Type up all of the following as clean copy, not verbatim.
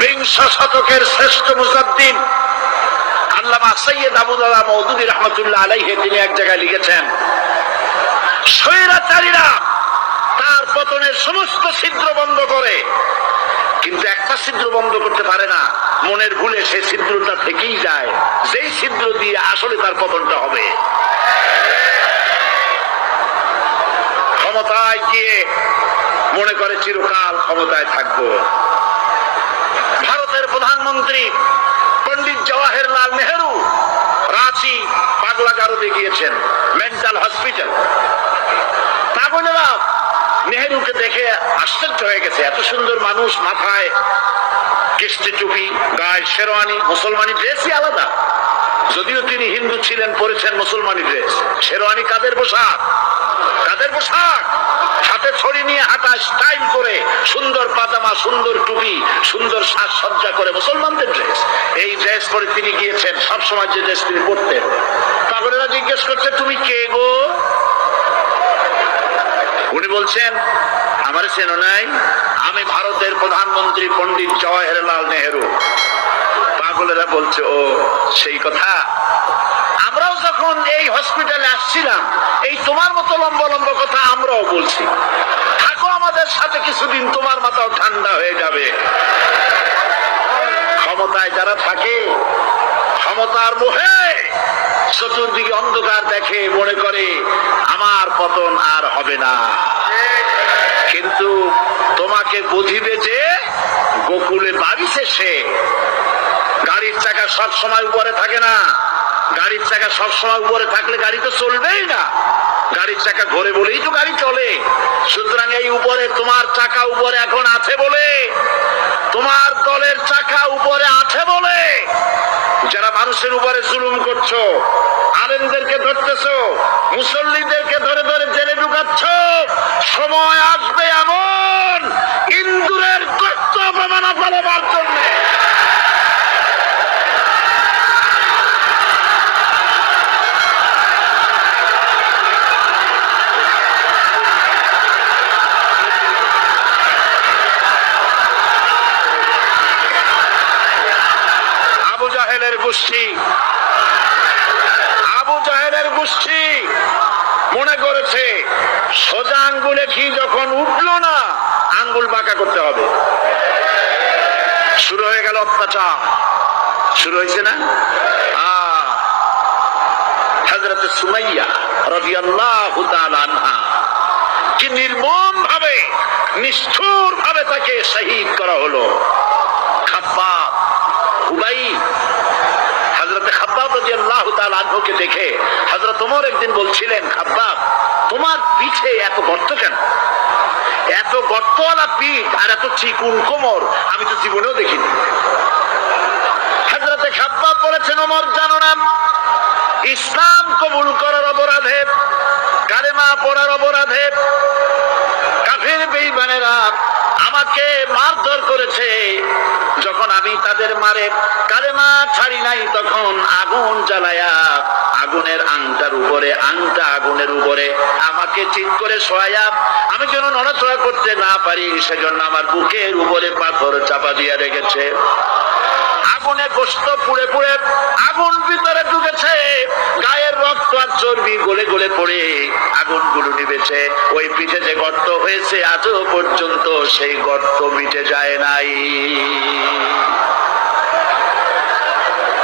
বিংশ শতকের শ্রেষ্ঠ মুজাদ্দিদ আল্লামা সৈয়দ আবুদুল্লাহ মওদুদী রাহমাতুল্লাহ আলাইহি তিনি এক জায়গায় লিখেছেন, স্বৈরাচারীরা তার পতনের সমস্ত ছিদ্র বন্ধ করে, কিন্তু একটা ছিদ্র বন্ধ করতে পারে না, মনের ভুলে সেই ছিদ্রটা থেকেই যায়, যেই ছিদ্র দিয়ে আসলে তার পতনটা হবে। ক্ষমতায় গিয়ে মনে করে চিরকাল ক্ষমতায় থাকবো। ভারতের প্রধানমন্ত্রী পণ্ডিত জওয়াহরলাল নেহেরু রাঁচি পাগলাগারদে গিয়েছেন, মেন্টাল হসপিটাল। পাগলেরা নেহেরুকে দেখে আশ্চর্য হয়ে গেছে, এত সুন্দর মানুষ, মাথায় কিস্তি টুপি, গায়ে শেরওয়ানি, মুসলমানি ড্রেসই আলাদা, যদিও তিনি হিন্দু ছিলেন, পরেছেন মুসলমানি ড্রেস। শেরওয়ানি কাদের পোশাক? কাদের পোশাক? হাতে ছড়ি নিয়ে হাঁটা, স্টাইল করে, সুন্দর পাজামা, সুন্দর টুপি, সুন্দর সাজসজ্জা করে, মুসলমানদের ড্রেস। এই ড্রেস পরে তিনি গিয়েছেন, সবসময় যে ড্রেস তিনি পরতেন। পাগলেরা জিজ্ঞেস করছে, তুমি কে গো? উনি বলছেন, আমার চেনো নাই, আমি ভারতের প্রধানমন্ত্রী পণ্ডিত জওয়াহরলাল নেহেরু। পাগলেরা বলছে, ও সেই কথা। আমরাও যখন এই হসপিটালে আসছিলাম, এই তোমার মতো লম্বা লম্বা কথা আমরাও বলছি, থাকো আমাদের সাথে কিছুদিন, তোমার মাথাও ঠান্ডা হয়ে যাবে। ক্ষমতায় যারা থাকে, ক্ষমতার মোহে চতুর্দিকে অন্ধকার দেখে, মনে করে আমার পতন আর হবে না। কিন্তু তোমাকে বুঝিবে যে গোকুলে বাড়িছে সে। গাড়ির চাকা সব সময় উপরে থাকে না, গাড়ির চাকা সব সময় উপরে থাকলে গাড়ি তো চলবেই না, গাড়ির চাকা ঘোরে বলেই তো গাড়ি চলে। সুতরাং এই উপরে তোমার চাকা উপরে এখন আছে বলে, তোমার দলের চাকা উপরে আছে বলে যারা মানুষের উপরে জুলুম করছো, আলেমদেরকে ধরতেছো, মুসল্লিদেরকে ধরে ধরে জেলে ঢুকাচ্ছ, সময় আসবে এমন ইন্দুরের গর্ত অপমানা ফেলবার জন্য। আবু জাহেলের গোষ্ঠী মনে করেছে সোজা আঙ্গুলে ঘি যখন উঠলো না, আঙ্গুল বাঁকা করতে হবে। শুরু হয়ে গেল অত্যাচার, শুরু হয়েছে না? হযরত সুমাইয়া রাদিয়াল্লাহু তাআলা আনহা কি নির্মম ভাবে, নিষ্ঠুর ভাবে তাকে শহীদ করা হলো। খাব্বাব, উবাই, হযরত খাব্বাব রাদিয়াল্লাহু তাআলা আনহুকে দেখে হযরত ওমর একদিন বলছিলেন, খাব্বাব তোমার পিঠে এত গর্ত কেন? এত গর্তওয়ালা পিঠ আর এত চিকুন কোমর আমি তো জীবনেও দেখিনি। হযরত খাব্বাব বলেছেন, ওমর জানো না, ইসলাম কবুল করার অপরাধে, কালেমা পড়ার অপরাধে কাফির বেঈমানেরা আমাকে মারধর করেছে। যখন আমি তাদের মারে কালেমা ছাড়ি নাই, তখন আগুন জ্বালায়া আগুনের আংটার উপরে, আংটা আগুনের উপরে আমাকে ঠিক করে শোয়ায়া, আমি যেন নড়াচড়া করতে না পারি সেজন্য আমার বুকের উপরে পাথর চাপা দিয়ে রেখেছে। আগুনে গোশত পুড়ে পুড়ে আগুন ভিতরে ঢুকেছে, গায়ের রক্ত আর চর্বি গলে গলে পড়ে আগুনগুলো নিভেছে। ওই পিঠে যে গর্ত হয়েছে আজও পর্যন্ত সেই গর্ত মিটে যায় নাই।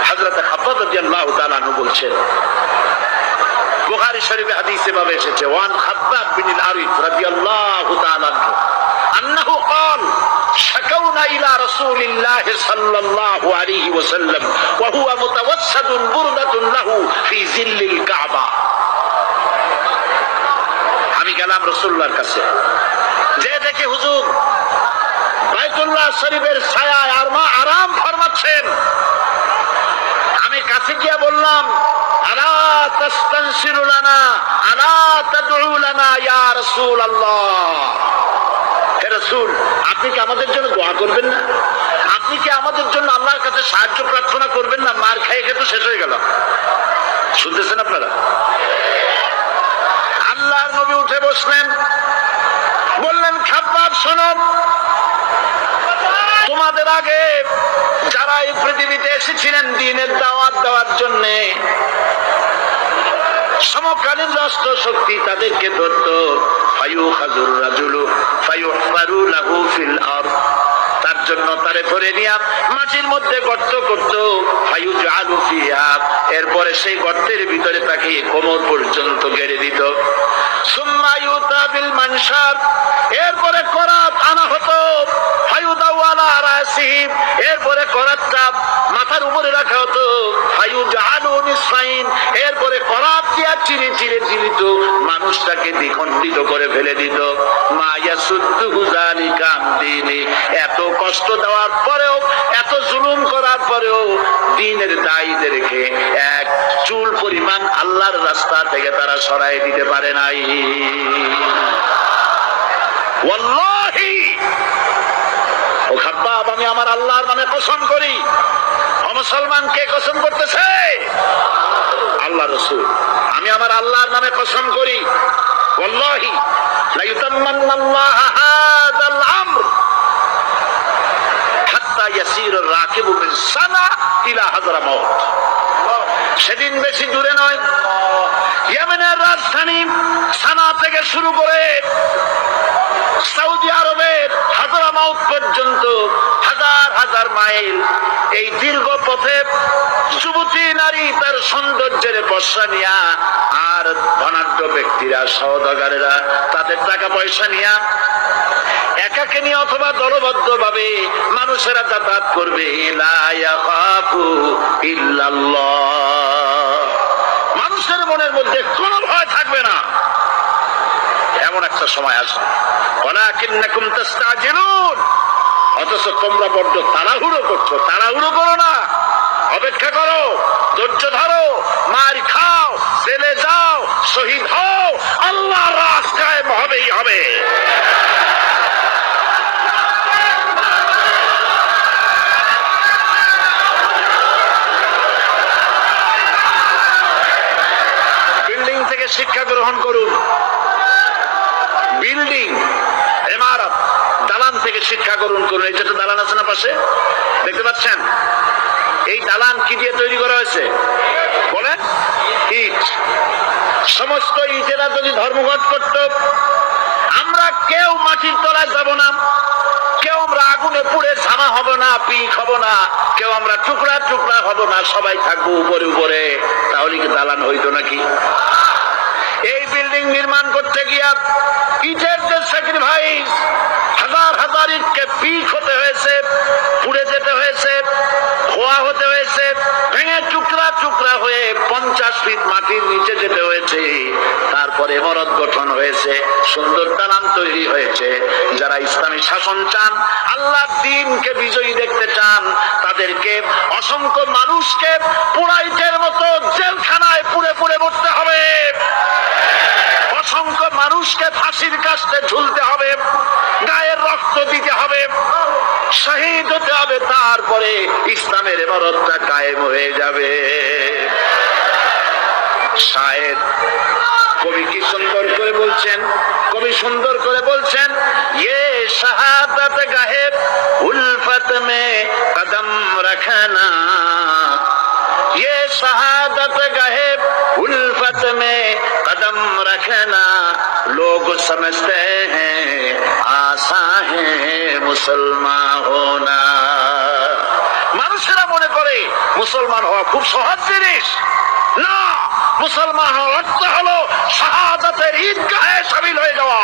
হযরত খাব্বাব রাদিয়াল্লাহু তাআলা আনহু বলছেন, বুখারী শরীফে হাদিসে ভাবে এসেছে, ওয়ান খাব্বাব বিন আরিদ রাদিয়াল্লাহু তাআলা আনহু আন্নাহু قال شكونا إلى رسول الله صلى الله عليه وسلم وهو متوسد بردة له في ظل الكعبة। আমি গেলাম রাসূলুল্লাহর কাছে, যে দেখে হুজুর বাইতুল্লাহ শরীফের ছায়ায় আরাম ফরমাচ্ছেন। আমি কাছে গিয়ে বললাম, আলা তাস্তানসিরু লানা আলা তাদউ লানা ইয়া রাসূলুল্লাহ। হে রাসূল, আপনি কি আমাদের জন্য দোয়া করবেন না? আপনি কি আমাদের জন্য আল্লাহর কাছে সাহায্য প্রার্থনা করবেন না? মার খেয়ে খেয়ে তো শেষ হয়ে গেল। শুনতেছেন আপনারা? আল্লাহর নবী উঠে বসলেন, বললেন, খাব্বাব শোনো, তোমাদের আগে এসেছিলেন দ্বীনের দাওয়াত দেওয়ার জন্য। সমকালীন রাষ্ট্র শক্তি তাদেরকে ধরত, ফায়ুখাযুর রাজুলু ফায়ুহফারু লাহু ফিল আরদ, তার জন্য তারে ধরে নিয়া মাটির মধ্যে গর্ত করত, ফায়ুজআলু ফিহা, এরপরে সেই গর্তের ভিতরে তাকে কোমর পর্যন্ত গেড়ে দিত। সুম্মা ইউতা বিল মানশার, এরপরে করাত আনা হতো, ফায়ুদাউ আলা রাসিহি, এরপরে করাতটা মাথার উপরে রাখা হতো, ফায়ুজআলু নিসফাইন, এরপরে করাত দিয়া চিরে চিরে দিত, মানুষটাকে দ্বিখণ্ডিত করে ফেলে দিত। মা ইয়াসুদ্দুহু যালিকা আন দীনি, এত কষ্ট দেওয়ার পরেও, এত জুলুম করার পরেও দ্বীনের দায়ীদেরকে এক চুল পরিমাণ আল্লাহর রাস্তা থেকে তারা সরাই দিতে পারে নাই। ওয়াল্লাহি, ও খাব্বাব, আমি আমার আল্লাহর নামে কসম করি। ও মুসলমান, কে কসম করতেছে? আল্লাহ রাসূল। আমি আমার আল্লাহর নামে কসম করি, ওয়াল্লাহি লা ইউতাম্মান্নাল্লাহু হাযাল আমর হাত্তা ইয়াসিরু রাকিবু মিন সানা ইলা হাযরামাউত। সেদিন বেশি দূরে নয়, ইয়েমেনের রাজধানী সানা থেকে শুরু করে সৌদি আরবের হাযরামাউত পর্যন্ত হাজার হাজার মাইল, এই দীর্ঘ পথে যুবতী নারী তার সৌন্দর্যের বর্ষা নিয়া, আর ধনাঢ্য ব্যক্তিরা, সওদাগরেরা তাদের টাকা পয়সা নিয়া একাকে নিয়ে অথবা দলবদ্ধ ভাবে মানুষেরা যাতায়াত করবে। লা ইয়াখাফু ইল্লাল্লাহ, মানুষের মনের মধ্যে কোনো ভয় থাকবে না। এমন একটা সময় আসবে, ওয়ালাকিন্নাকুম তাস্তাজিলুন, অথচ তোমরা বড্ড তাড়াহুড়ো করছো। তাড়াহুড়ো করো না, অপেক্ষা করো, ধৈর্য ধরো, মার খাও, জেলে যাও, শহীদ হও, আল্লাহর রাজ কায়েম হবেই হবে। বিল্ডিং থেকে শিক্ষা গ্রহণ করুন। বিল্ডিং, ইমারত, দালান থেকে শিক্ষা গ্রহণ করুন। এই যেটা দালান আছে না পাশে, দেখতে পাচ্ছেন? এই দালান কি দিয়ে তৈরি করা হয়েছে বলেন? ইট। সমস্ত ইটেরা যদি ধর্মঘট করত, আমরা কেউ মাটির তলায় যাব না, কেউ আমরা আগুনে পুড়ে ঝামা হব না, পিক হব না, কেউ আমরা টুকরা টুকরা হব না, সবাই থাকবো উপরে উপরে, তাহলে কি দালান হইতো নাকি? এই বিল্ডিং নির্মাণ করতে গিয়া ইটের যে স্যাক্রিফাইস, হাজার হাজার ইটকে পিক হতে হয়েছে, পুড়ে যেতে হয়েছে, খোয়া হতে হয়েছে, ভেঙে টুকরা টুকরা হয়ে 50 ফিট মাটির নিচে যেতে হয়েছে, তারপরে ইমারত গঠন হয়েছে, সুন্দর দালান তৈরি হয়েছে। যারা ইসলামী শাসন চান, আল্লাহর দ্বীনকে বিজয়ী দেখতে চান, তাদেরকে অসংখ্য মানুষকে পোড়াইটের মতো জেলখানায় পুড়ে পুড়ে মরতে হবে, অসংখ্য মানুষকে ফাঁসির কাস্তে ঝুলতে হবে, গায়ের রক্ত দিতে হবে, শহীদ হতে হবে, তারপরে ইসলামের ইমারতটা কায়েম হয়ে যাবে। শায়ের কবি কি সুন্দর করে বলছেন, কবি সুন্দর করে বলছেন, ये शहादत गाहे उल्फत में कदम रखना, ये शहादत गाहे उल्फत में कदम रखना, लोग समझते हैं आसान है मुसलमान होना। মানুষেরা মনে করে মুসলমান হওয়া খুব সহজ জিনিস। না, মুসলমান হওয়ার অর্থ হলো শাহাদাতের ঈদগাহে শামিল হয়ে যাওয়া।